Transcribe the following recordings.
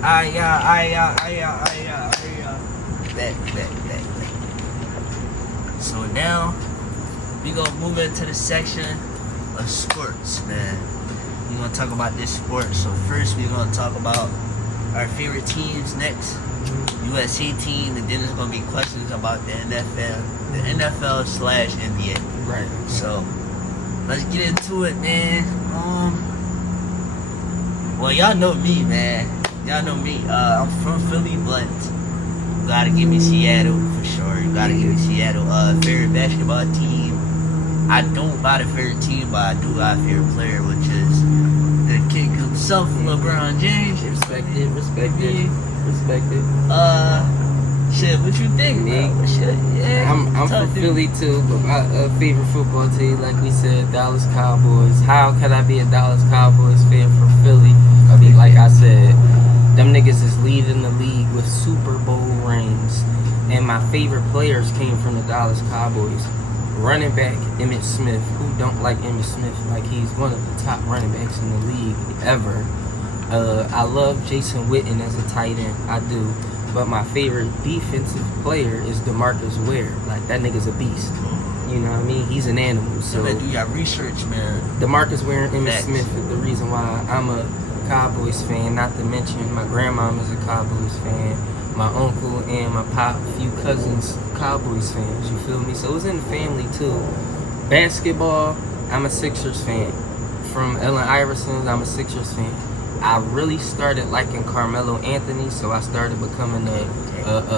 Bet. So now we gonna move into the section of sports, man. We gonna talk about this sport. So first we gonna talk about our favorite teams next, USA team, and then there's gonna be questions about the NFL/NBA. Right. So let's get into it, man. Well, y'all know me, man. Y'all know me. I'm from Philly, but you gotta give me Seattle for sure. You gotta give me Seattle. Favorite basketball team. I don't got a favorite team, but I do got a favorite player, which is the king himself, LeBron James. Respect it. Shit, what you think, man? Shit, yeah. I'm from Philly too, but my favorite football team, like we said, Dallas Cowboys. How can I be a Dallas Cowboys fan from Philly? I mean, like I said, them niggas is leading the league with Super Bowl rings, and my favorite players came from the Dallas Cowboys. Running back Emmitt Smith. Who don't like Emmitt Smith? Like, he's one of the top running backs in the league ever. I love Jason Witten as a tight end. I do. But my favorite defensive player is DeMarcus Ware. Like, that nigga's a beast. You know what I mean? He's an animal. So man, do your research, man. DeMarcus Ware and Emmitt Smith is the reason why I'm a Cowboys fan. Not to mention my grandma is a Cowboys fan. My uncle and my pop, a few cousins, Cowboys fans. You feel me? So it's in the family too. Basketball, I'm a Sixers fan. From Allen Iverson, I'm a Sixers fan. I really started liking Carmelo Anthony, so I started becoming a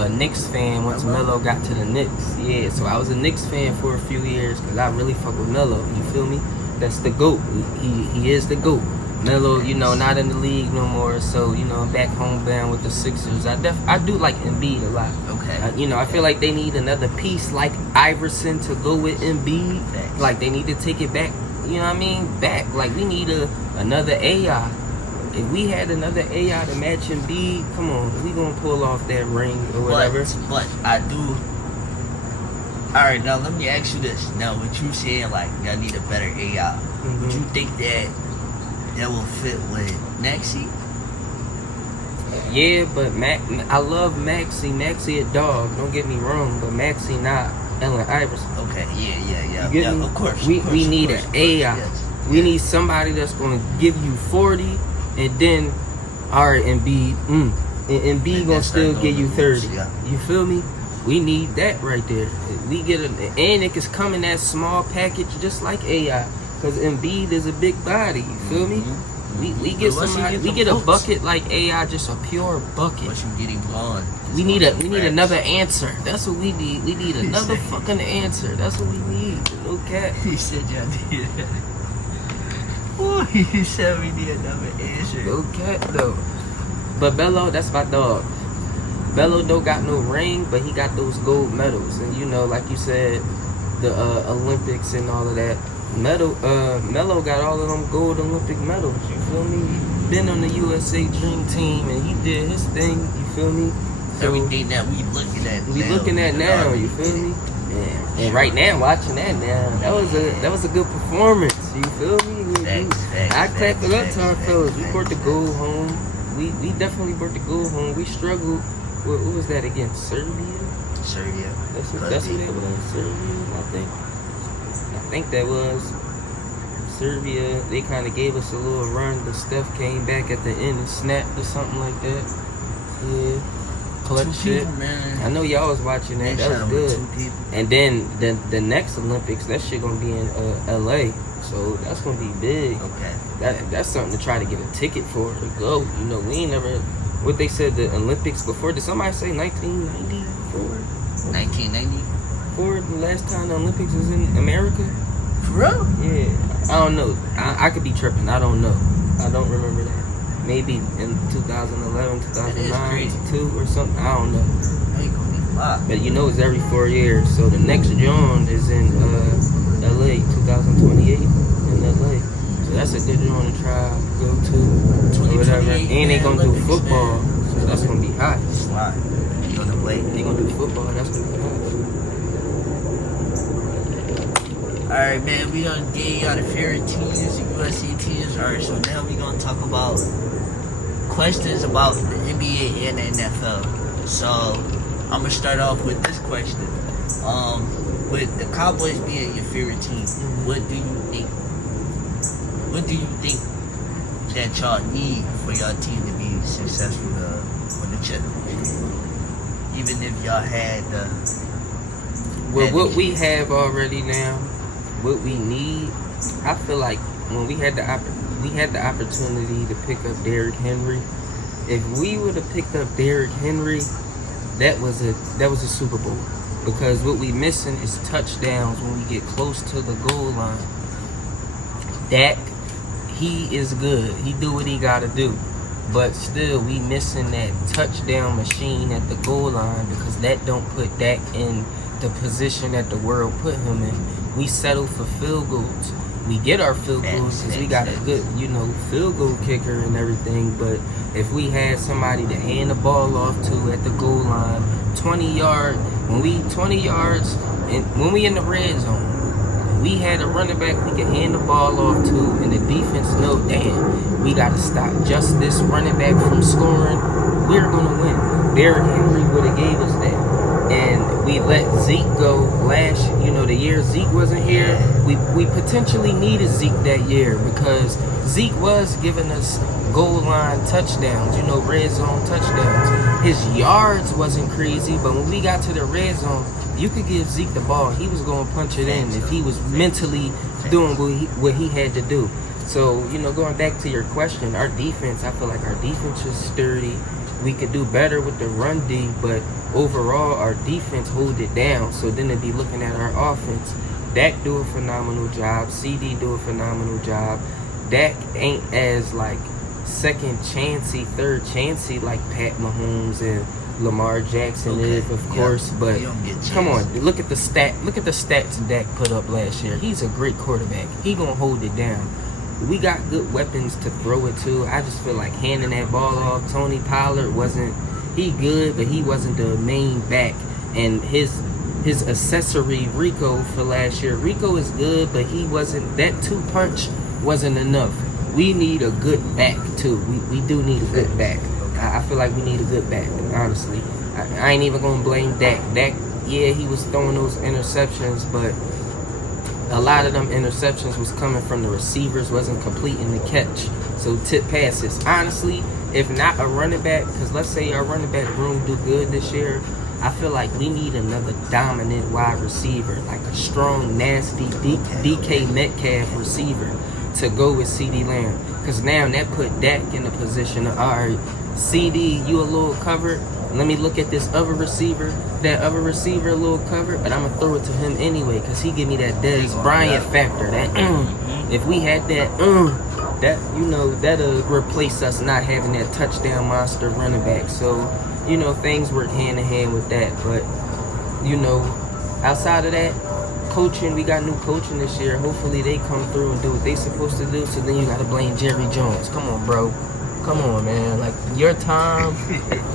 Knicks fan once Melo got to the Knicks. Yeah, so I was a Knicks fan for a few years because I really fuck with Melo. You feel me? That's the GOAT. He is the GOAT. Melo, you know, not in the league no more, so, you know, back home bound with the Sixers. I do like Embiid a lot. Okay. You know, I feel like they need another piece like Iverson to go with Embiid. Thanks. Like, they need to take it back, you know what I mean? Back. Like, we need another AI. If we had another AI to match Embiid, come on, we gonna pull off that ring or whatever. But I do. Alright, now let me ask you this. Now, what you saying, like, y'all need a better AI. Would you think that will fit with Maxey? Yeah, but I love Maxey. Maxey a dog, don't get me wrong, but Maxey not Allen Iverson. Okay, yeah. You get me? Of course. We need an AI. Yes. We need somebody that's gonna give you 40, and then, alright, Embiid, Embiid gonna still give you 30. Yeah. You feel me? We need that right there. We get and it can come in that small package just like AI. Cause Embiid is a big body, you feel me? We get somebody, we get a bucket like AI, just a pure bucket. What you getting on? We need another answer. That's what we need. We need another fucking answer. That's what we need. No cap. He said y'all need that. Oh, he said we need another answer. No cap though. But Bello, that's my dog. Bello don't got no ring, but he got those gold medals. And you know, like you said, the Olympics and all of that. Melo got all of them gold Olympic medals, you feel me? He been on the USA Dream Team and he did his thing, you feel me? So everything that we looking at now, you feel me? And right now, watching that now, that was a good performance, you feel me? I clapped it up to our fellas. We brought the gold home. We definitely brought the gold home. We struggled. What was that against? Serbia? That's what it was. Serbia, I think that was Serbia. They kind of gave us a little run, but Steph came back at the end and snapped or something like that. Yeah, clutch shit. I know y'all was watching that. That was good. And then the next Olympics, that shit gonna be in LA, so that's gonna be big. Okay. That's something to try to get a ticket for to go. You know, we ain't never. What they said the Olympics before? Did somebody say 1994? 1990. The last time the Olympics was in America? For real? Yeah. I don't know. I could be tripping. I don't know. I don't remember that. Maybe in 2011, 2009, 2 or something. I don't know. Ain't gonna be live. But you know it's every 4 years. So the next John is in LA, 2028 in LA. So that's a good one to try to go to or whatever. And they gonna do football. So that's gonna be hot. Slide. You gonna play? They gonna do football. That's gonna be hot. Alright, man, we done gave y'all the favorite teams, the USC teams. Alright, so now we gonna talk about questions about the NBA and the NFL. So I'm gonna start off with this question. With the Cowboys being your favorite team, what do you think? What do you think that y'all need for y'all team to be successful to win the chip? Even if y'all had the what we have already now, what we need, I feel like when we had the opportunity to pick up Derrick Henry. If we would have picked up Derrick Henry, that was a Super Bowl. Because what we missing is touchdowns when we get close to the goal line. Dak, he is good. He do what he gotta do. But still, we missing that touchdown machine at the goal line because that don't put Dak in the position that the world put him in. We settle for field goals. We get our field goals because we got a good, field goal kicker and everything. But if we had somebody to hand the ball off to at the goal line, 20 yards, when we in the red zone, we had a running back we could hand the ball off to, and the defense know, damn, we got to stop just this running back from scoring. We're going to win. Derrick Henry would have gave us that. And we let Zeke go the year Zeke wasn't here. We potentially needed Zeke that year because Zeke was giving us goal line touchdowns, red zone touchdowns. His yards wasn't crazy, but when we got to the red zone, you could give Zeke the ball. He was going to punch it in if he was mentally doing what he had to do. So, going back to your question, our defense, I feel like our defense is sturdy. We could do better with the run D, but overall, our defense hold it down. So then they'd be looking at our offense. Dak do a phenomenal job. CD do a phenomenal job. Dak ain't as second chancey, third chancey like Pat Mahomes and Lamar Jackson is, of course. But come on, look at the stats Dak put up last year. He's a great quarterback. He gonna hold it down. We got good weapons to throw it to. I just feel like handing that ball off. Tony Pollard he good, but he wasn't the main back. And his accessory, Rico, for last year. Rico is good, but he wasn't, that 2-punch wasn't enough. We need a good back, too. We do need a good back. I feel like we need a good back, honestly. I ain't even going to blame Dak. Dak, yeah, he was throwing those interceptions, but a lot of them interceptions was coming from the receivers, wasn't completing the catch. So tip passes. Honestly, if not a running back, because let's say our running back room do good this year, I feel like we need another dominant wide receiver, like a strong, nasty DK Metcalf receiver to go with CD Lamb. Because now that put Dak in the position of, all right, CD, you a little covered. Let me look at this other receiver. That other receiver a little covered, but I'm going to throw it to him anyway because he give me that Dez Bryant factor. That if we had that'll replace us not having that touchdown monster running back. So, things work hand in hand with that. But, outside of that, coaching, we got new coaching this year. Hopefully they come through and do what they supposed to do. So then you got to blame Jerry Jones. Come on, bro. Come on, man. Like, your time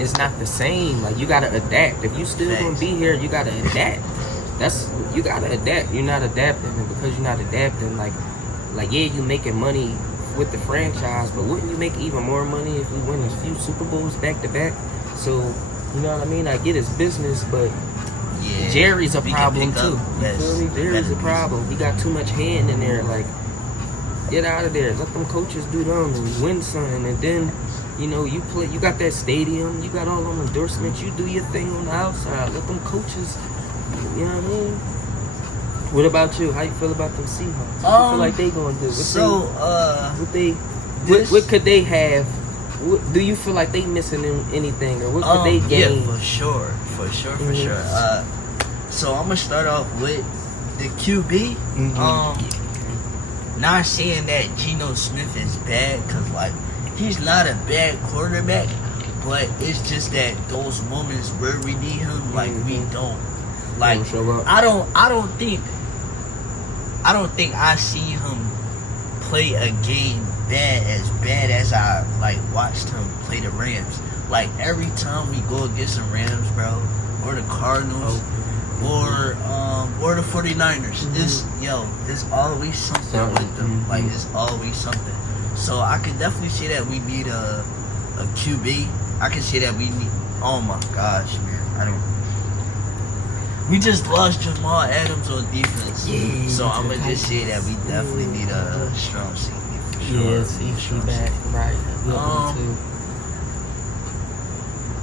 is not the same. Like, you got to adapt. If you still going to be here, you got to adapt. You got to adapt. You're not adapting. And because you're not adapting, like yeah, you making money with the franchise, but wouldn't you make even more money if we win a few Super Bowls back to back? So, you know what I mean? I get his business, but yeah, Jerry's a problem too. You feel me? Jerry's a problem. He got too much hand in there. Like, get out of there. Let them coaches do them and win something. And then, you play. You got that stadium. You got all them endorsements. You do your thing on the outside. Let them coaches. You know what I mean? What about you? How you feel about them Seahawks? What you feel like they gonna do? What could they have? Do you feel like they missing anything, or what could they gain? Yeah, for sure. So I'm gonna start off with the QB. Not saying that Geno Smith is bad, cause he's not a bad quarterback, but it's just that those moments where we need him, we don't. I don't think I see him play a game bad as I watched him play the Rams. Every time we go against the Rams, bro, or the Cardinals, or the 49ers, it's always something with them. It's always something. So I can definitely say that we need a a QB, I can say that we need. Oh my gosh, man! We just lost Jamal Adams on defense, so I'm gonna just say that we definitely need a strong safety for sure. Yes, he's back, right?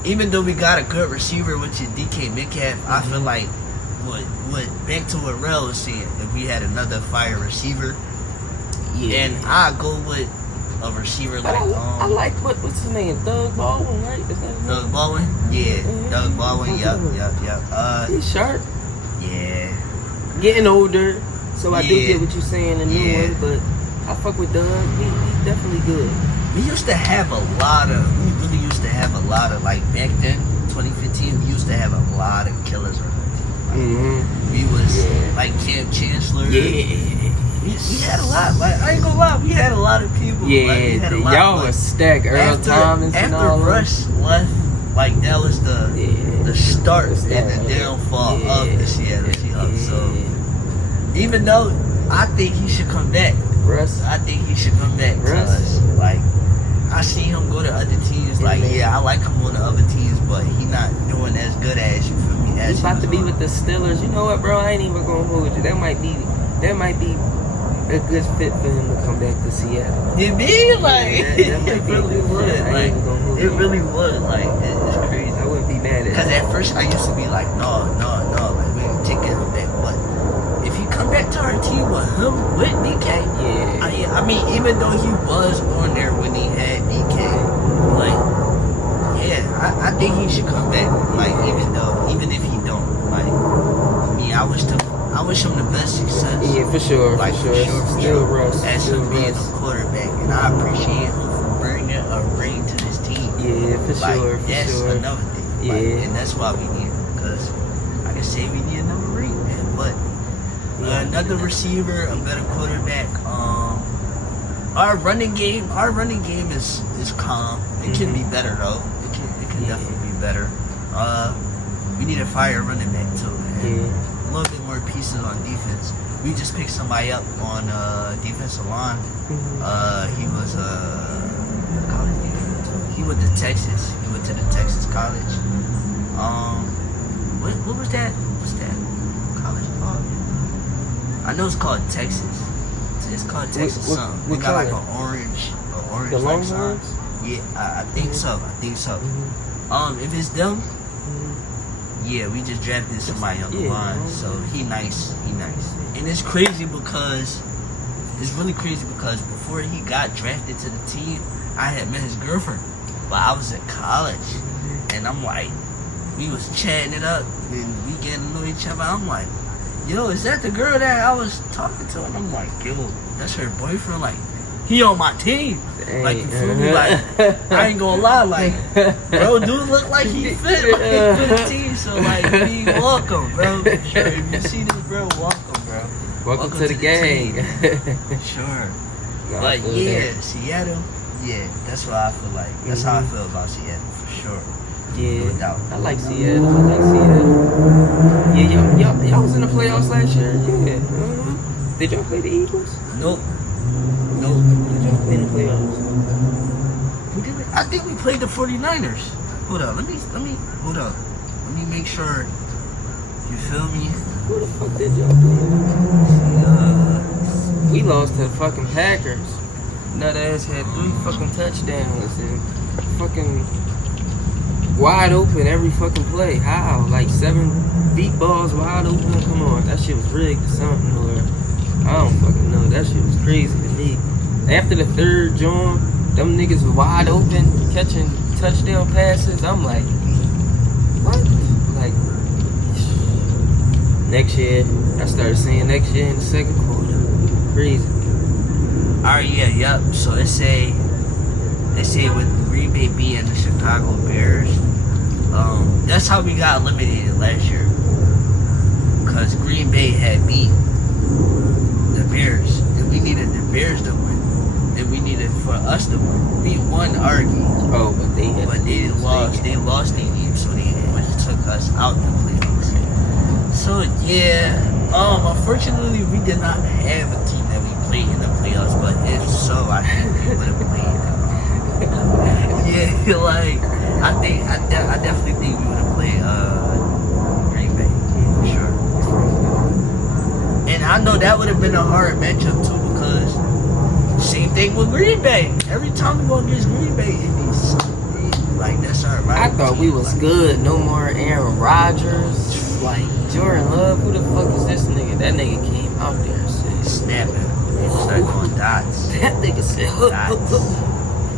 Even though we got a good receiver, which is DK Metcalf, I feel like back to what Rel was saying, if we had another fire receiver, and I go with a receiver like I like what's his name, Doug Baldwin, right? Is that his name? Doug Baldwin, Doug Baldwin, yep. He's sharp. Yeah, Getting older, so I do get what you're saying in new one, but I fuck with Doug. He's definitely good. We really used to have a lot of like back then, 2015. We used to have a lot of killers on our team. We was like Cam Chancellor. We had a lot. Like I ain't gonna lie, we had a lot of people. Y'all was stacked. Earl Thomas and all that. After Rush left, like that was the start and the downfall of the Seattle Seahawks. So even though I think he should come back, I think he should come back to us. Like I seen him go to other teams. Like I like him on the other teams, but he not doing as good as you feel me. He's about to be with the Steelers. You know what, bro? I ain't even gonna hold you. That might be a good fit for him to come back to Seattle. It be like it really would. Like it really would. Like it's crazy. I wouldn't be mad at it. Because at first I used to be like, no, like we ain't taking him back. But if he come back to our team with him with DK, I mean, even though he was on there when he had DK, like, I think he should come back. Like even if he don't, like, I mean, I wish him the best success. Yeah, for sure. Like for sure. As him being a quarterback, and I appreciate him for bringing a ring to this team. Yeah, for like, sure. That's another thing. Like, and that's why we need him, because I can say we need another ring, man. But another receiver, a better quarterback. Our running game is calm. It can be better though. It can definitely be better. We need a fire running back too, man. A little bit more pieces on defense. We just picked somebody up on defensive line. He was he went to Texas. He went to the Texas college. What was that? What's that college called? I know it's called Texas. It's called Texas something. We got like an orange the like sign. Yeah, I think so. If it's them, we just drafted somebody on the line. So he nice. And it's really crazy because before he got drafted to the team, I had met his girlfriend, but I was in college, and I'm like, we was chatting it up, and we getting to know each other. I'm like, yo, is that the girl that I was talking to? And I'm like, yo, that's her boyfriend. Like, he on my team. Like, you feel me? Like, I ain't gonna lie. Like, bro, dude look like he fit for the team. So, like, be welcome, bro. Sure, if you see this, bro, welcome, bro. Welcome to the gang. Sure. No, but Seattle, that's what I feel like. That's how I feel about Seattle, for sure. Yeah, no doubt. I like Seattle. Yeah, y'all was in the playoffs last year. Yeah. Did y'all play the Eagles? Nope. Did y'all play the playoffs? I think we played the 49ers. Hold up. Let me make sure. You feel me? Who the fuck did y'all play? We lost to the fucking Packers. Nut ass had 3 fucking touchdowns and fucking wide open every fucking play. How? Like 7 deep balls wide open? Come on. That shit was rigged or something. Or I don't fucking know. That shit was crazy to me. After the third joint, them niggas was wide open, catching touchdown passes. I'm like, what? Like, next year, I started seeing next year in the second quarter. Crazy. Yep. So they say with Green Bay being the Chicago Bears, that's how we got eliminated last year. Because Green Bay had beat the Bears, and we needed the Bears to win. And we needed for us to win. We won our game. Oh, but they lost. They lost their game, so which took us out the playoffs. So unfortunately, we did not have a team that we played in the playoffs. But if so, I think we would have played. like, I definitely think we would have played Green Bay for sure. And I know that would have been a hard matchup too because same thing with Green Bay. Every time we go against Green Bay, it is like that's our right. I thought we was good. No more Aaron Rodgers. Like Jordan Love. Who the fuck is this nigga? That nigga came out there and said, snapping. He started going dots. That nigga said,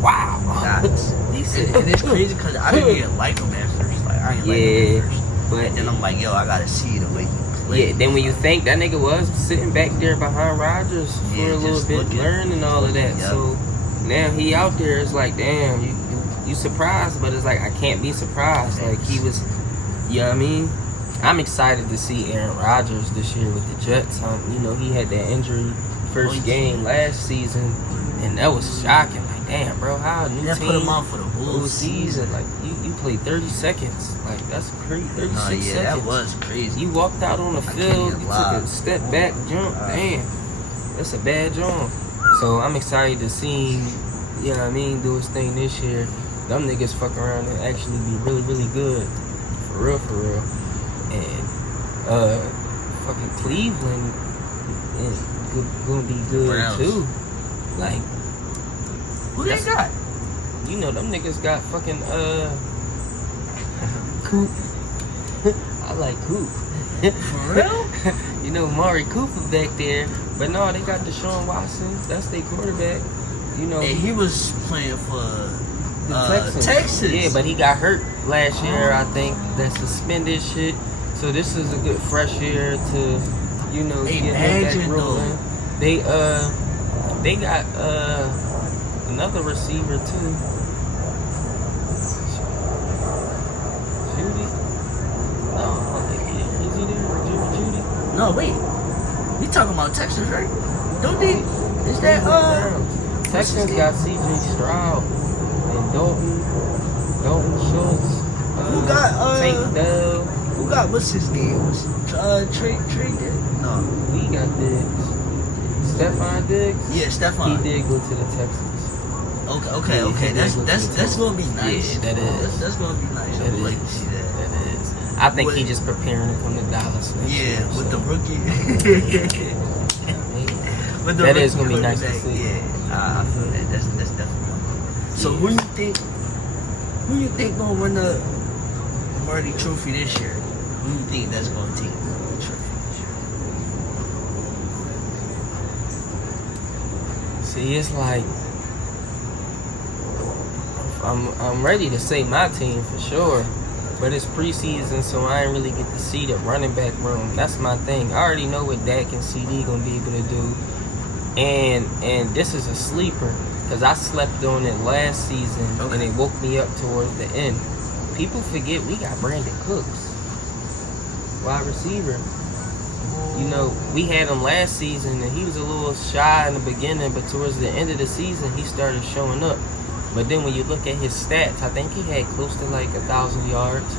wow. Dots. He said, And it's crazy because I didn't even like him at first. Like I didn't like him at first. But then I'm like, yo, I gotta see the way he plays. Yeah, then when you think that nigga was sitting back there behind Rodgers for a little bit, learning all of that. Yep. So now he out there, it's like, damn, you surprised, but it's like, I can't be surprised. Like, he was, you know what I mean? I'm excited to see Aaron Rodgers this year with the Jets. You know, he had that injury first game last season, and that was shocking. Like, damn, bro, how a new team put him on for the whole season. Like, you played 30 seconds. Like, that's crazy. 36 seconds. That was crazy. You walked out on the field, you took a step back, jump, damn. That's a bad jump. So I'm excited to see him, you know what I mean, do his thing this year. Them niggas fuck around and actually be really, really good. For real, for real. And fucking Cleveland is gonna be good too. Like, who they got? You know, them niggas got fucking Coop. I like Coop. For real? You know, Mari Cooper back there. But no, they got Deshaun Watson. That's their quarterback. You know, and he was playing for the Texans. Yeah, but he got hurt last year, I think. That suspended shit. So this is a good fresh year to, you know, get him back rolling. They got another receiver too. Judy? No, is he there? Judy? No, wait. We talking about Texas, right? Don't they? Is that Texans got C.J. Stroud and Dalton Schultz. Who got Tank Dell? Who got what's his name? Trey did? No. We got Diggs. Stephon Diggs? Yeah, Stephon. He did go to the Texans. Okay. That's gonna be nice. Yeah, that is. That's gonna be nice. I would like to see that. That is. I think he just preparing to come to Dallas. Yeah, with the rookie. That is gonna be nice to see. Yeah, I feel that. That's definitely. So who you think gonna win the Marty Trophy this year? Who you think that's gonna take the trophy this year? See, it's like I'm ready to say my team for sure, but it's preseason, so I ain't really get to see the running back room. That's my thing. I already know what Dak and CD gonna be able to do, and this is a sleeper because I slept on it last season, and it woke me up towards the end. People forget we got Brandon Cooks, wide receiver. You know, we had him last season, and he was a little shy in the beginning, but towards the end of the season, he started showing up. But then when you look at his stats, I think he had close to like 1,000 yards,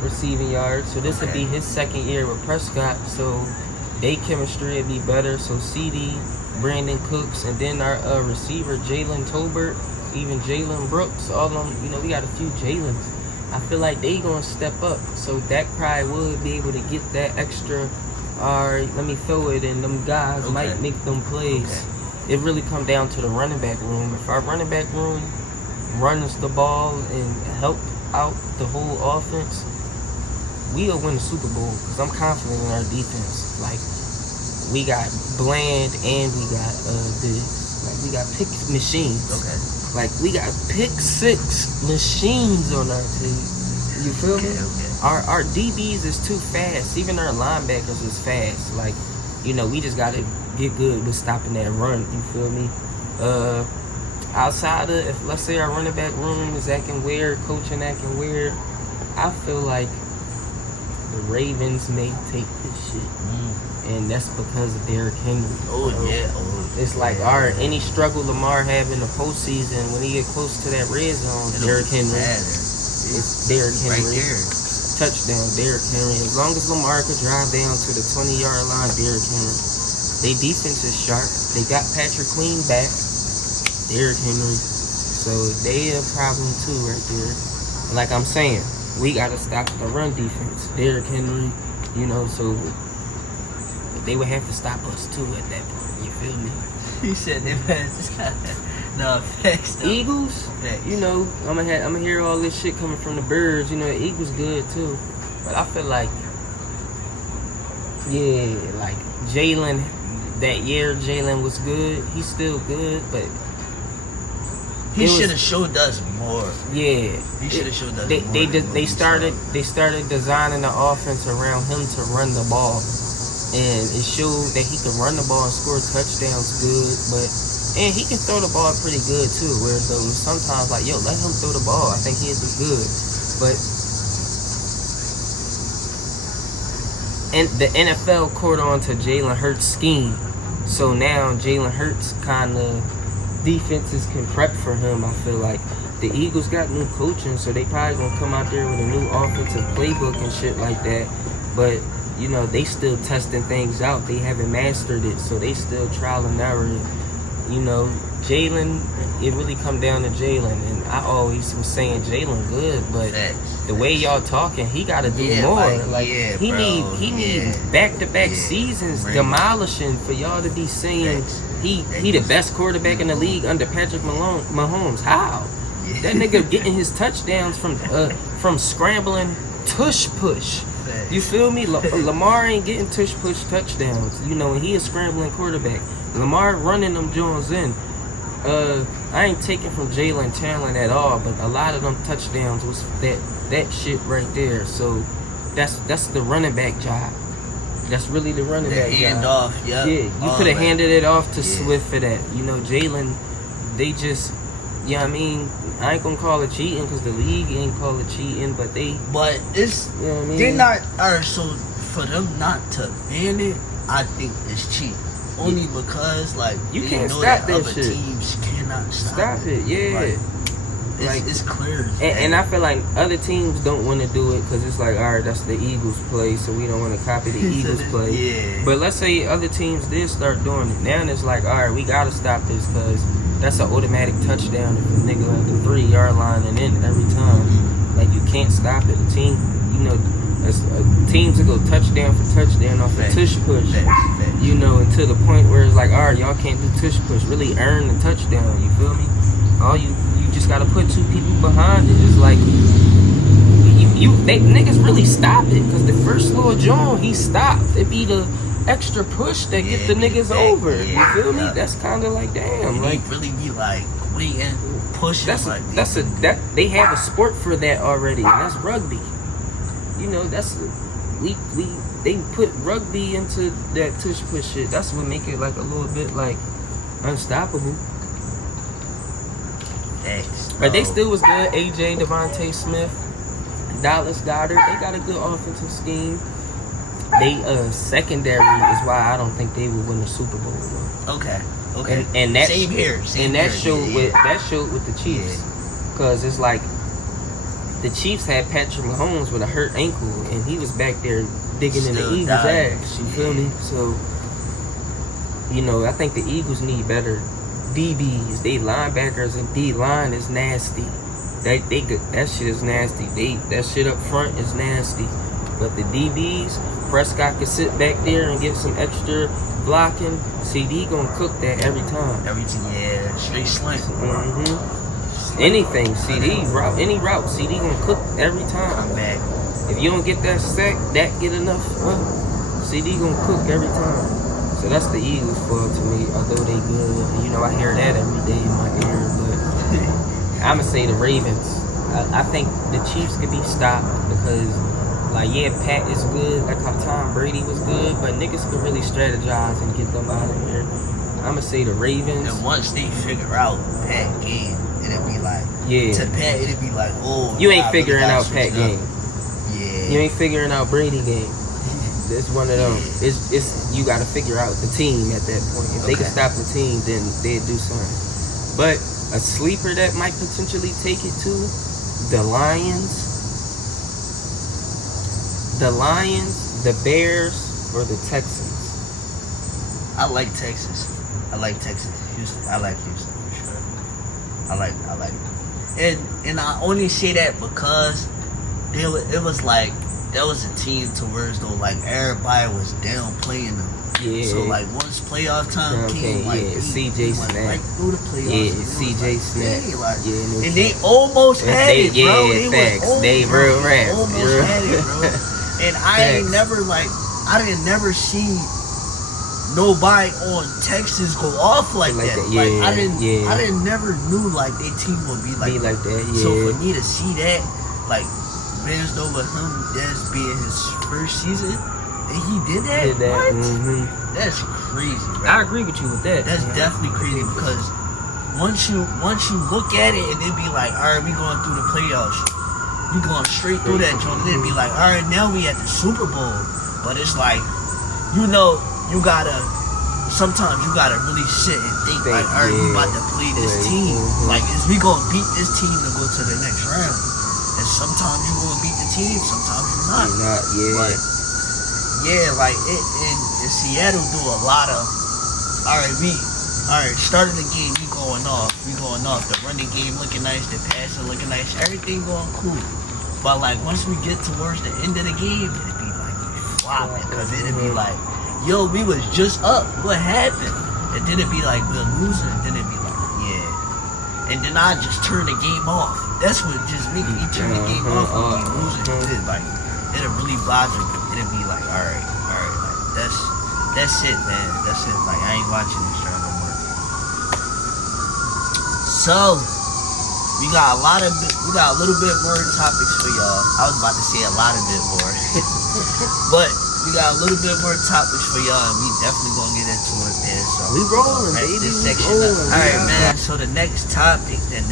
receiving yards. So this would be his second year with Prescott. So their chemistry would be better. So CD, Brandon Cooks, and then our receiver, Jalen Tolbert, even Jalen Brooks, all of them, you know, we got a few Jalens. I feel like they going to step up. So Dak probably would be able to get that extra, all right, let me throw it, and them guys might make them plays. It really come down to the running back room. If our running back room runs the ball and help out the whole offense, we'll win the Super Bowl because I'm confident in our defense. Like, we got Bland and we got Diggs. Like, we got pick machines. Like, we got pick six machines on our team. You feel me? Our DBs is too fast. Even our linebackers is fast. Like, you know, we just got to get good with stopping that run. You feel me? Outside of, if let's say our running back room is acting weird, coaching acting weird, I feel like the Ravens may take this shit. And that's because of Derrick Henry. It's like, all right, any struggle Lamar have in the postseason, when he get close to that red zone, Derrick Henry. It's Derrick Henry. Right there. Touchdown, Derrick Henry. As long as Lamar could drive down to the 20-yard line, Derrick Henry. Their defense is sharp. They got Patrick Queen back. Derrick Henry. So they a problem too right there. Like I'm saying, we gotta stop the run defense. Derrick Henry, you know, so they would have to stop us too at that point. You feel me? He said they was no facts though. Eagles, Facts. you know, I'm gonna hear all this shit coming from the Birds. You know, the Eagles good too, but I feel like, yeah, like Jalen, that year Jalen was good. He's still good, but He should have showed us more. Yeah, He should have showed us they more. they started designing the offense around him to run the ball, and it showed that he could run the ball and score touchdowns good, and he can throw the ball pretty good too. Whereas though sometimes like, yo, let him throw the ball. I think he'd be good, but and the NFL caught on to Jalen Hurts' scheme, so now Jalen Hurts kind of defenses can prep for him. I feel like the Eagles got new coaching, so they probably gonna come out there with a new offensive playbook and shit like that. But you know, they still testing things out. They haven't mastered it, so they still trial and error. You know, Jalen, it really come down to Jalen, and I always was saying Jalen good, but the way y'all talking, he got to do more. He need back-to-back seasons demolishing for y'all to be saying he the best quarterback in the league under Patrick Mahomes. How? That nigga getting his touchdowns from scrambling tush push. You feel me? Lamar ain't getting tush push touchdowns. You know, and he a scrambling quarterback. Lamar running them Jones in. I ain't taking from Jalen talent at all, but a lot of them touchdowns was that shit right there. So that's the running back job. That's really the running back job. Handoff, yeah. You could have handed it off to Swift for that. You know, Jalen, they just, you know what I mean? I ain't gonna call it cheating because the league ain't call it cheating, but it's, you know what I mean? They're not, alright, so for them not to ban it, I think it's cheap. Only because, like, you they can't know stop that that other shit. teams cannot Stop it, yeah. Like, it's clear. And I feel like other teams don't want to do it because it's like, all right, that's the Eagles play, so we don't want to copy the Eagles play. Yeah. But let's say other teams did start doing it. Now it's like, all right, we got to stop this because that's an automatic touchdown if a nigga at the 3-yard line and in every time. Like, you can't stop it. The team, you know, teams will go touchdown for touchdown off a tush push. You know, and to the point where it's like, all right, y'all can't do tush push. Really earn the touchdown. You feel me? You just gotta put two people behind it. It's like they niggas really stop it because the first little John he stopped. It be the extra push that get the niggas over. You feel me? That's kind of like damn. Like really be like waiting, pushing. They have a sport for that already, and that's rugby. You know, that's they put rugby into that tush push shit. That's what make it like a little bit like unstoppable. But they still was good. AJ, Devontae Smith, Dallas Goedert, they got a good offensive scheme. They secondary is why I don't think they would win the Super Bowl. Okay. And that same here. That showed with the Chiefs, because it's like the Chiefs had Patrick Mahomes with a hurt ankle, and he was back there digging in the Eagles' ass. You feel me? So, you know, I think the Eagles need better DBs. They linebackers and D line is nasty. That shit is nasty. That shit up front is nasty. But the DBs, Prescott can sit back there and get some extra blocking. CD gonna cook that every time. Yeah, straight slant. Anything, CD route, any route, CD gonna cook every time. I'm back. If you don't get that sack, that get enough, CD gonna cook every time. So that's the Eagles' fault to me, although they good. You know, I hear that every day in my ear, but I'ma say the Ravens. I think the Chiefs could be stopped because, like, yeah, Pat is good, like how Tom Brady was good, but niggas could really strategize and get them out of here. I'ma say the Ravens. And once they figure out Pat game, it'll be like, to Pat, it'll be like, oh, you ain't figuring out Pat game. Yeah. You ain't figuring out Brady game. It's one of them. It's you got to figure out the team at that point. If they can stop the team, then they'd do something. But a sleeper that might potentially take it to the Lions, the Bears, or the Texans. I like Texas. Houston. I like Houston for sure. I like it. And I only say that because it was like that was a team to where it's though like everybody was downplaying them. Yeah. So like once playoff time came, like CJ went snapped. right through the playoffs. Yeah, and it was CJ like, snapped. dang, like, Yeah, and they almost had it, bro. Yeah, They facts. was They real rap. almost had it, bro. And I ain't never I didn't never see nobody on Texas go off like that. Yeah, like I didn't never knew like their team would be like that. Yeah. So for me to see that, like Ben's over him, that's being his first season, and he did that. What? Mm-hmm. That's crazy, bro. I agree with you with that. That's definitely crazy because once you look at it and it be like, all right, we going through the playoffs. We going straight through that joint. And then be like, all right, now we at the Super Bowl. But it's like, sometimes you gotta really sit and think like, all right, we about to play this team. Like, is we gonna beat this team to go to the next round? And sometimes you gonna beat the team, sometimes you're not. But yeah, like it in Seattle do a lot of, all right, starting the game, we going off. The running game looking nice, the passing looking nice, everything going cool. But like once we get towards the end of the game, it'd be like flopping, because it'd be like, yo, we was just up. What happened? And then it'd be like we're losing. And then it'd be like, yeah. And then I just turn the game off. That's what just me. You turn the game off when we losing. It's like it'll really bother me. It'll be like, all right. Like that's it, man. That's it. Like I ain't watching this show no more. So we got a little bit more topics for y'all. I was about to say a lot of bit more, but we got a little bit more topics for y'all, and we definitely gonna get into it, man. So we rolling, baby. This section up. All right, man. So the next topic. We gonna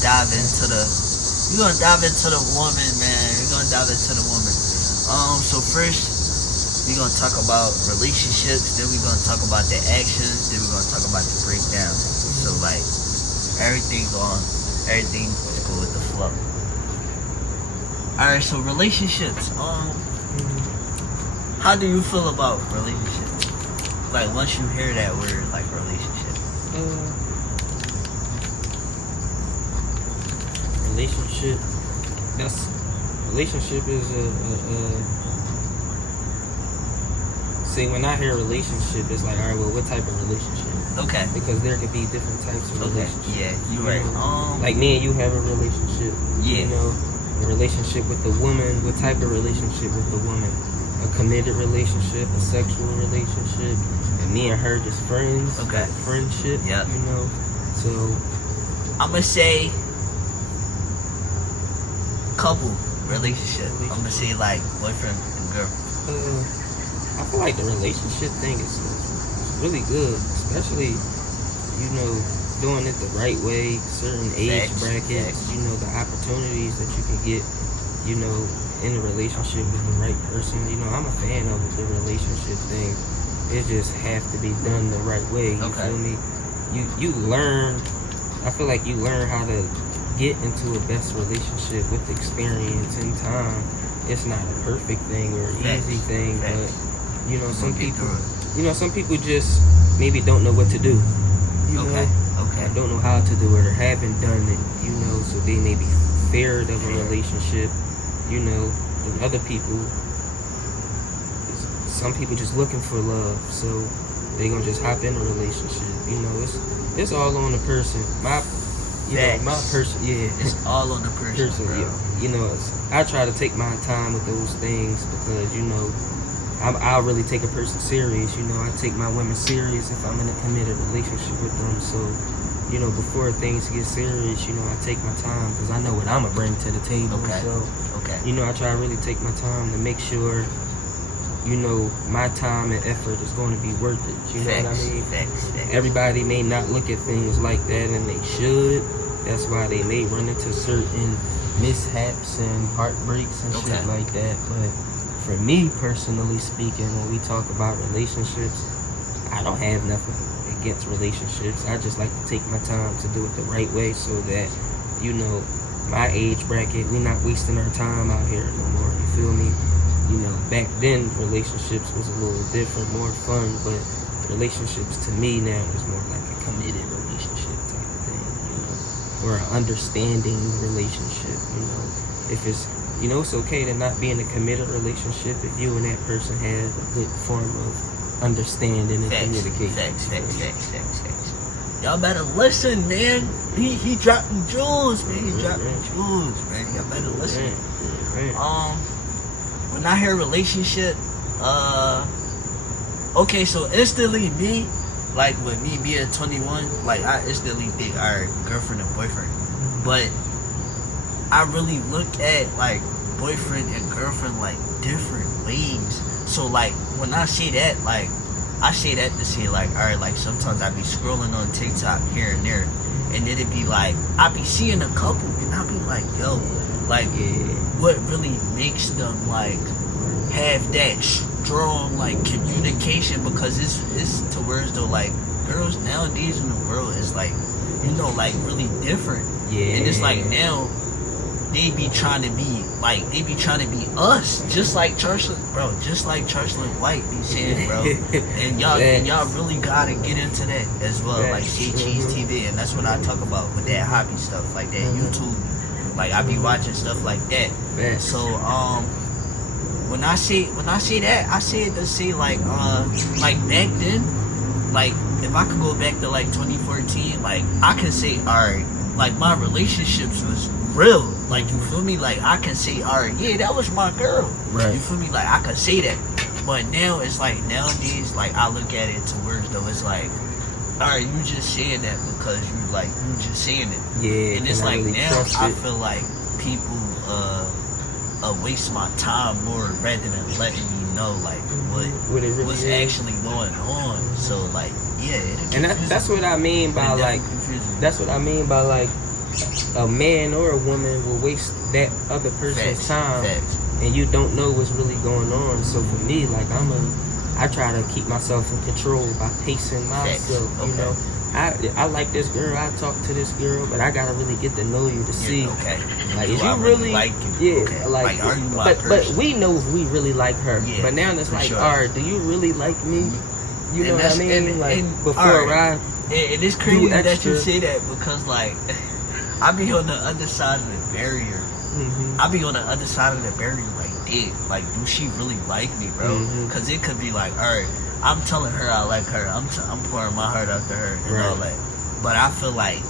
dive into the woman, man. So first, we gonna talk about relationships. Then we gonna talk about the actions. Then we gonna talk about the breakdown. So like everything will go with the flow. Alright, so relationships. How do you feel about relationships? Like once you hear that word, like relationship. Relationship is see, when I hear relationship, it's like, all right, well, what type of relationship? Okay. Because there could be different types of relationships. Yeah, you're right. Like me and you have a relationship. Yeah. You know, a relationship with the woman. What type of relationship with the woman? A committed relationship, a sexual relationship, and me and her just friends. Okay. Friendship. Yeah. You know, so I'm gonna say couple relationship. I'm gonna say like boyfriend and girl. I feel like the relationship thing is really good, especially, you know, doing it the right way, certain age brackets, you know, the opportunities that you can get, you know, in a relationship with the right person. You know, I'm a fan of the relationship thing. It just have to be done the right way. You feel me? You learn, I feel like you learn how to get into a best relationship with experience and time. It's not a perfect thing or easy thing, but you know, some people just maybe don't know what to do. You know? Don't know how to do it or haven't done it, you know, so they may be feared of a relationship, you know, and other people, some people just looking for love, so they gonna just hop in a relationship, you know, it's all on the person. It's all on the person, bro. You know, I try to take my time with those things because, you know, I'll really take a person serious. You know, I take my women serious if I'm in a committed relationship with them. So, you know, before things get serious, you know, I take my time because I know what I'm going to bring to the table. So, you know, I try to really take my time to make sure, you know, my time and effort is going to be worth it. You know what I mean? Everybody may not look at things like that, and they should. That's why they may run into certain mishaps and heartbreaks and shit like that. But for me, personally speaking, when we talk about relationships, I don't have nothing against relationships. I just like to take my time to do it the right way so that, you know, my age bracket, we're not wasting our time out here no more. You feel me? You know, back then, relationships was a little different, more fun, but relationships to me now is more like a committed relationship. or an understanding relationship. You know, if it's, you know, it's okay to not be in a committed relationship if you and that person have a good form of understanding and communication. Facts. Y'all better listen, man. He dropping jewels, man. He dropping jewels, man. Y'all better listen. When I hear relationship, okay, so instantly me, like with me being 21, like I instantly think, alright, girlfriend and boyfriend. But I really look at like boyfriend and girlfriend like different ways. So like when I say that, like I say that to say like, alright, like sometimes I be scrolling on TikTok here and there, and it'd be like I be seeing a couple and I be like, yo, like what really makes them like have that strong like communication? Because it's to words though, like girls nowadays in the world is like, you know, like really different. And it's like now they be trying to be like, they be trying to be us, just like Charsland, bro, just like Charsland White be saying, bro. And y'all really gotta get into that as well, like Say Cheese TV, and that's what I talk about with that hobby stuff, like that YouTube, like I be watching stuff like that. So when I say that, I say it to say like back then, like if I could go back to like 2014, like I can say, alright, like my relationships was real, like you feel me, like I can say, alright, yeah, that was my girl, right? You feel me, like I could say that. But now it's like nowadays, like I look at it to words though, it's like, alright, you just saying that because you just saying it, and it's like really now I feel like people waste my time more rather than letting me know like what it really what's actually going on. So like and that's what I mean by like a man or a woman will waste that other person's time and you don't know what's really going on. So for me, like I try to keep myself in control by pacing myself. You know, I like this girl, I talk to this girl, but I gotta really get to know you to see like is you really like you? Like are you my person? But we know if we really like her. But now it's like, alright, do you really like me? You know what I mean? Like before I it is crazy that you say that, because like I be on the other side of the barrier. I be on the other side of the barrier like, damn, like do she really like me, bro? Because it could be like, alright, I'm telling her I like her, I'm pouring my heart out to her and all that, but I feel like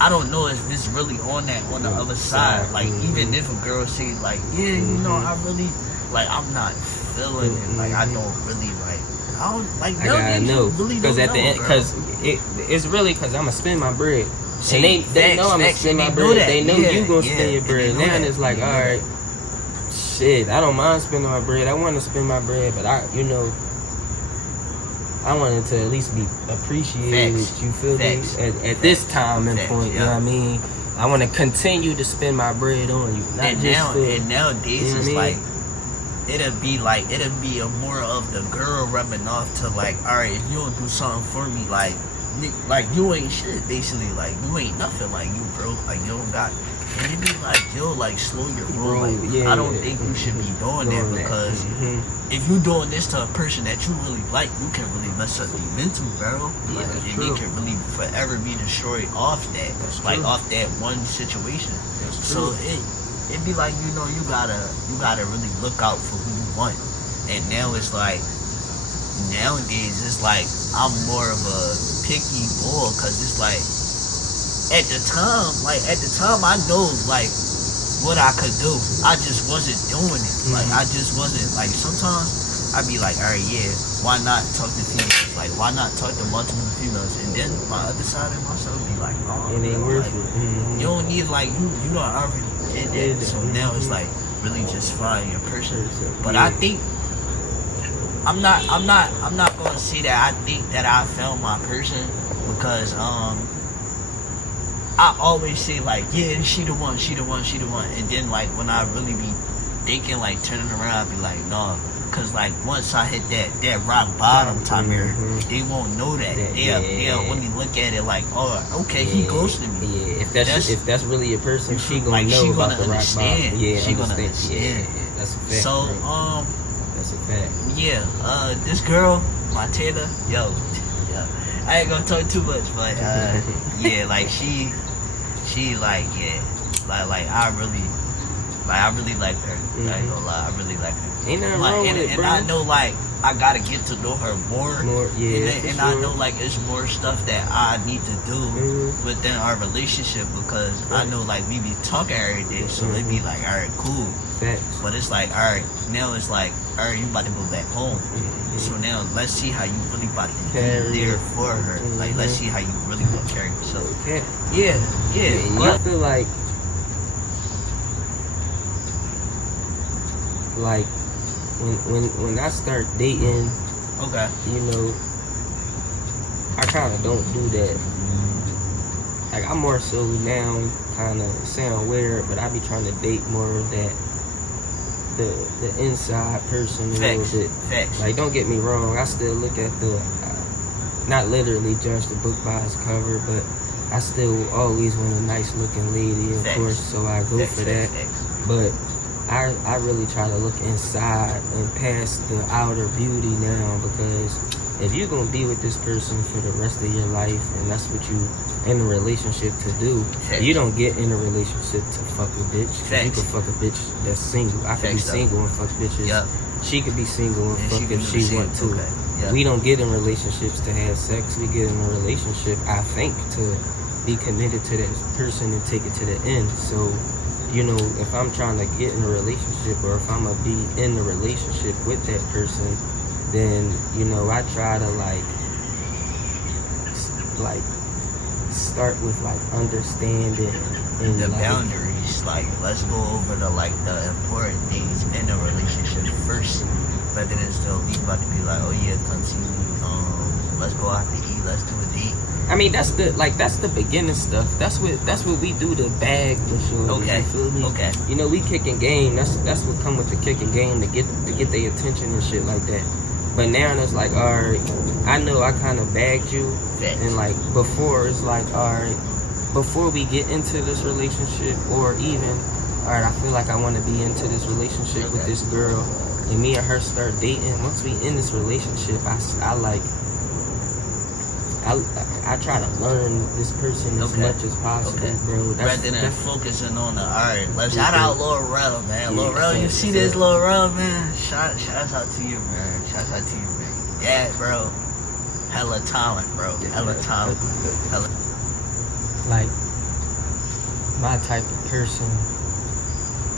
I don't know if it's really on the other side. Like even if a girl say like, yeah, you know, I really like, I'm not feeling it, like I don't really like, I don't like, I gotta know, because at the end, because it's really because I'm gonna spend my bread. And they know I'm gonna spend my bread. They know you gonna spend your bread. Now it's like, all right, shit, I don't mind spending my bread. I want to spend my bread, but I wanted to at least be appreciated. You feel me? At this time and point, you know what I mean? I want to continue to spend my bread on you. And nowadays it's like, it'll be a more of the girl rubbing off to like, all right, if you don't do something for me, like you ain't shit, basically, like you ain't nothing, like you broke, like you don't got, and it be like, yo, like slow your roll, like I don't think you should be doing that, because if you doing this to a person that you really like, you can really mess up your mental, bro, and it can really forever be destroyed off that, off that one situation. So it be like, you know, you gotta really look out for who you want. And now it's like, nowadays it's like I'm more of a picky boy, because it's like at the time I know like what I could do, I just wasn't doing it. Like I just wasn't, like sometimes I'd be like, alright, yeah, why not talk to females, like why not talk to multiple females, and then my other side of myself be like, oh, it ain't worth it. You don't need, like you don't already did that. So now it's like really just find your person. But I think I'm not gonna say that I think that I found my person, because I always say like, yeah, she the one, and then like when I really be thinking, like turning around, I be like, no, because like once I hit that rock bottom time here, they won't know that. They'll only look at it like, oh, okay, he ghosted me. If that's really a person, she gonna like, know about the rock bottom. She gonna understand. That's a fact. So that's a fact. Yeah, this girl, Montana, I ain't gonna talk too much, but yeah, like she she like, yeah, like I really like her. I ain't gonna lie, I really like her. Ain't nothing Like, wrong and, with it, and bro. I know like I gotta get to know her more. Yeah, And I know like it's more stuff that I need to do within our relationship because I know like we be talking every day, so it be like, all right, cool. Facts. But it's like, all right, now it's like, all right, you about to go back home. So now let's see how you really about to be there for her. Like, let's see how you really gonna carry yourself. Yeah. I feel like when I start dating, okay, you know, I kind of don't do that. Like, I'm more so now, kind of sound weird, but I be trying to date more of that the inside person a little bit. Facts. Like, don't get me wrong, I still look at not literally judge the book by its cover, but I still always want a nice looking lady, of course, so I go for that. But I really try to look inside and past the outer beauty now, because if you're gonna be with this person for the rest of your life, and that's what you in a relationship to do, you don't get in a relationship to fuck a bitch. You can fuck a bitch that's single. I could be single and fuck bitches. She could be single and fuck if she want to. We don't get in relationships to have sex. We get in a relationship, I think, to be committed to that person and take it to the end. So, you know, if I'm trying to get in a relationship, or if I'm gonna be in a relationship with that person, then, you know, I try to like start with like understanding and the like, boundaries. Like, let's go over the important things in a relationship first, rather than still we about to be like, oh yeah, continue. Let's go out to eat. Let's do a date. I mean, that's the beginning stuff. That's what we do to bag the shorty. Okay. You feel me? Okay. You know, we kicking game. That's what come with the kicking game to get their attention and shit like that. But now it's like, all right, I know I kind of bagged you, and like before it's like, all right, before we get into this relationship, or even, all right, I feel like I want to be into this relationship with this girl, and me and her start dating. Once we in this relationship, I try to learn this person as much as possible, bro. Rather than focusing on the, alright, let's shout out Lil Rel, man. Lil Rel, you see this Lil Rel, man? Shouts out to you, man. Shouts out to you, man. Yeah, bro. Hella talent, bro. Hella talent. Like, my type of person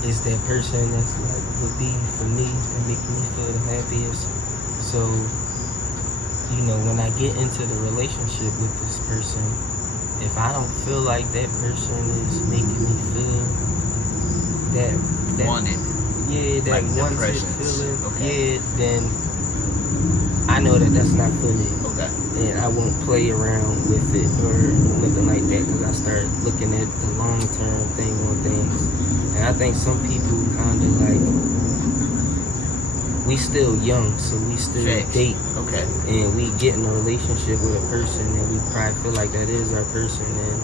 is that person that's like, would be for me and make me feel the happiest. So, you know, when I get into the relationship with this person, if I don't feel like that person is making me feel that wanted, that like wanted feeling, then I know that that's not for me. And I won't play around with it or nothing like that, because I start looking at the long-term thing on things. And I think some people kind of like, we still young, so we still date. And we get in a relationship with a person, and we probably feel like that is our person. And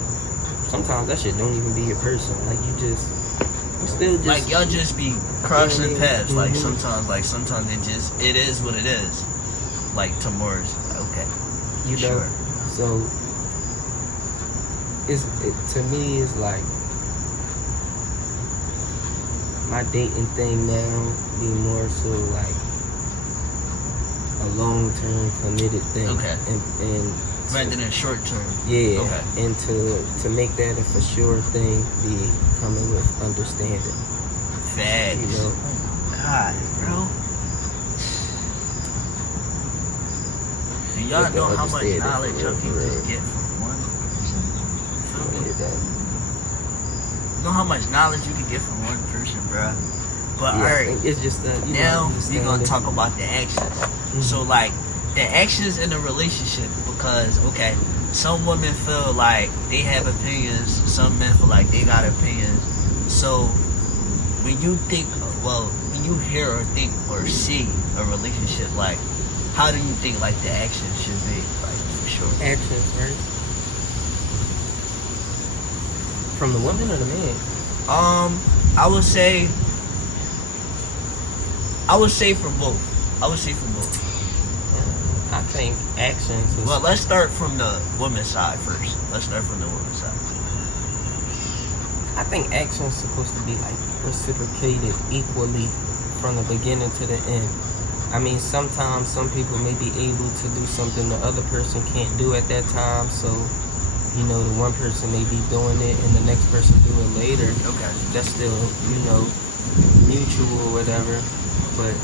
sometimes that shit don't even be your person. Like, you still just like, y'all just be crossing paths. Like, sometimes it is what it is. Like, tomorrow's you know. So to me, it's like my dating thing now be more so like a long-term committed thing, and rather than short-term. And to make that a for sure thing, be coming with understanding. Facts. You know, God, bro. And y'all know how much knowledge y'all can just get from one person. You feel me? You know how much knowledge you can get from one person, bro. But alright, it's just now we're gonna talk about the actions. So like the actions in a relationship, because some women feel like they have opinions, some men feel like they got opinions. So when you think, when you hear or think or see a relationship, like, how do you think like the action should be, like, for sure? Actions, right? From the woman or the man? I would say from both. I think actions. Well, let's start from the woman's side first. I think action's supposed to be like reciprocated equally from the beginning to the end. I mean, sometimes some people may be able to do something the other person can't do at that time, so you know, the one person may be doing it and the next person do it later. Okay. That's still, you know, mutual or whatever. But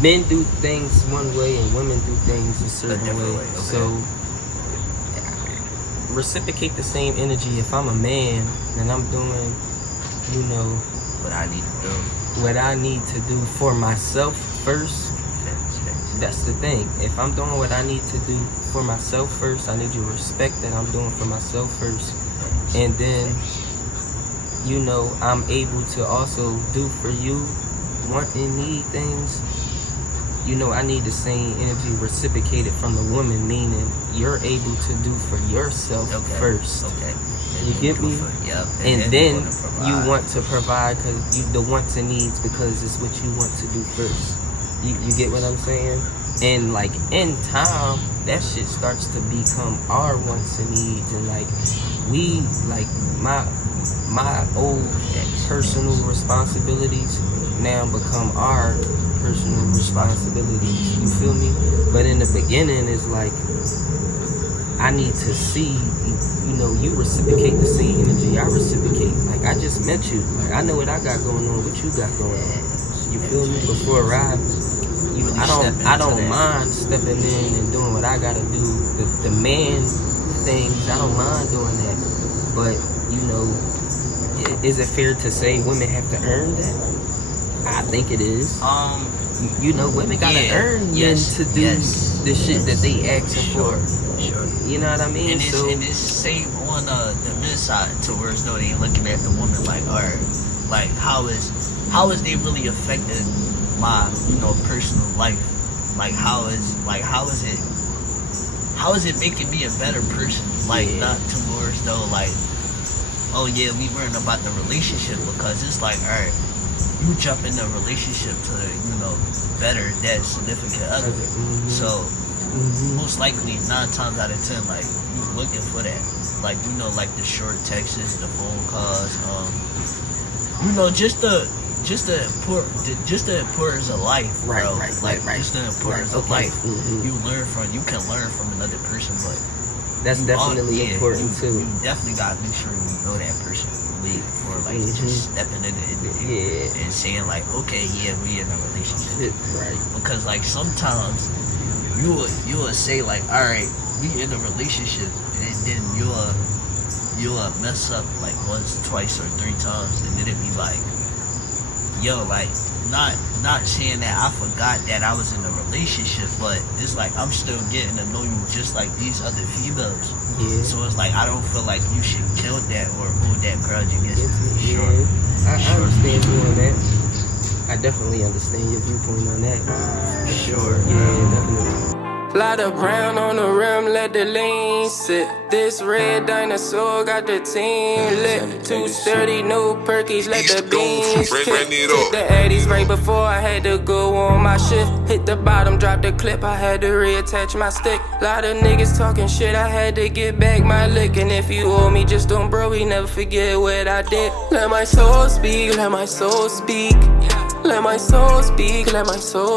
men do things one way and women do things a certain way. Okay. So reciprocate the same energy. If I'm a man and I'm doing, you know, what I need to do for myself first, that's the thing. If I'm doing what I need to do for myself first, I need you to respect that I'm doing for myself first. And then, you know, I'm able to also do for you, want and need things. You know, I need the same energy reciprocated from the woman, meaning you're able to do for yourself first. Okay. You get me? Yep. And then you want to provide because you the wants and needs because it's what you want to do first. You get what I'm saying? And like in time, that shit starts to become our wants and needs, and like we like my old personal responsibilities now become our personal responsibilities. You feel me? But in the beginning, it's like I need to see, you know, you reciprocate the same energy I reciprocate. Like I just met you. Like I know what I got going on, what you got going on. You feel me? Before I don't mind stepping in and doing what I gotta do. The man things, I don't mind doing that. But you know, is it fair to say women have to earn that? I think it is. You know, women gotta earn men to do the shit that they asking for. Sure. You know what I mean? And it's same on the men's side, towards though they looking at the woman like, alright, like how is they really affecting my, you know, personal life? Like how is it making me a better person? Like not towards though like, oh yeah, we worrying about the relationship, because it's like, alright, you jump in a relationship to, you know, better that significant other. So most likely 9 times out of 10, like you looking for that. Like, you know, like the short texts, the phone calls, you know, just the importance of life, bro. Just the importance of life. You can learn from another person, but that's definitely important too. You definitely gotta make sure you know that person before like just stepping in and saying like, okay, yeah, we in a relationship, right? Because like sometimes you will say like, all right, we in a relationship, and then you'll mess up like once, twice, or 3 times, and then it be like, yo, like not saying that I forgot that I was in a relationship, but it's like I'm still getting to know you just like these other females. So it's like I don't feel like you should kill that or hold that grudge against me. Sure. I understand you on that. I definitely understand your viewpoint on that. Sure. Yeah, definitely. Lot of brown on the rim, let the lean sit. This red dinosaur got the team lit. 2 sturdy new perkies, let the beans kick. Took the 80s right before I had to go on my shift. Hit the bottom, drop the clip, I had to reattach my stick. Lot of niggas talking shit, I had to get back my lick. And if you owe me, just don't bro, we never forget what I did. Let my soul speak, let my soul speak. Let my soul speak, let my soul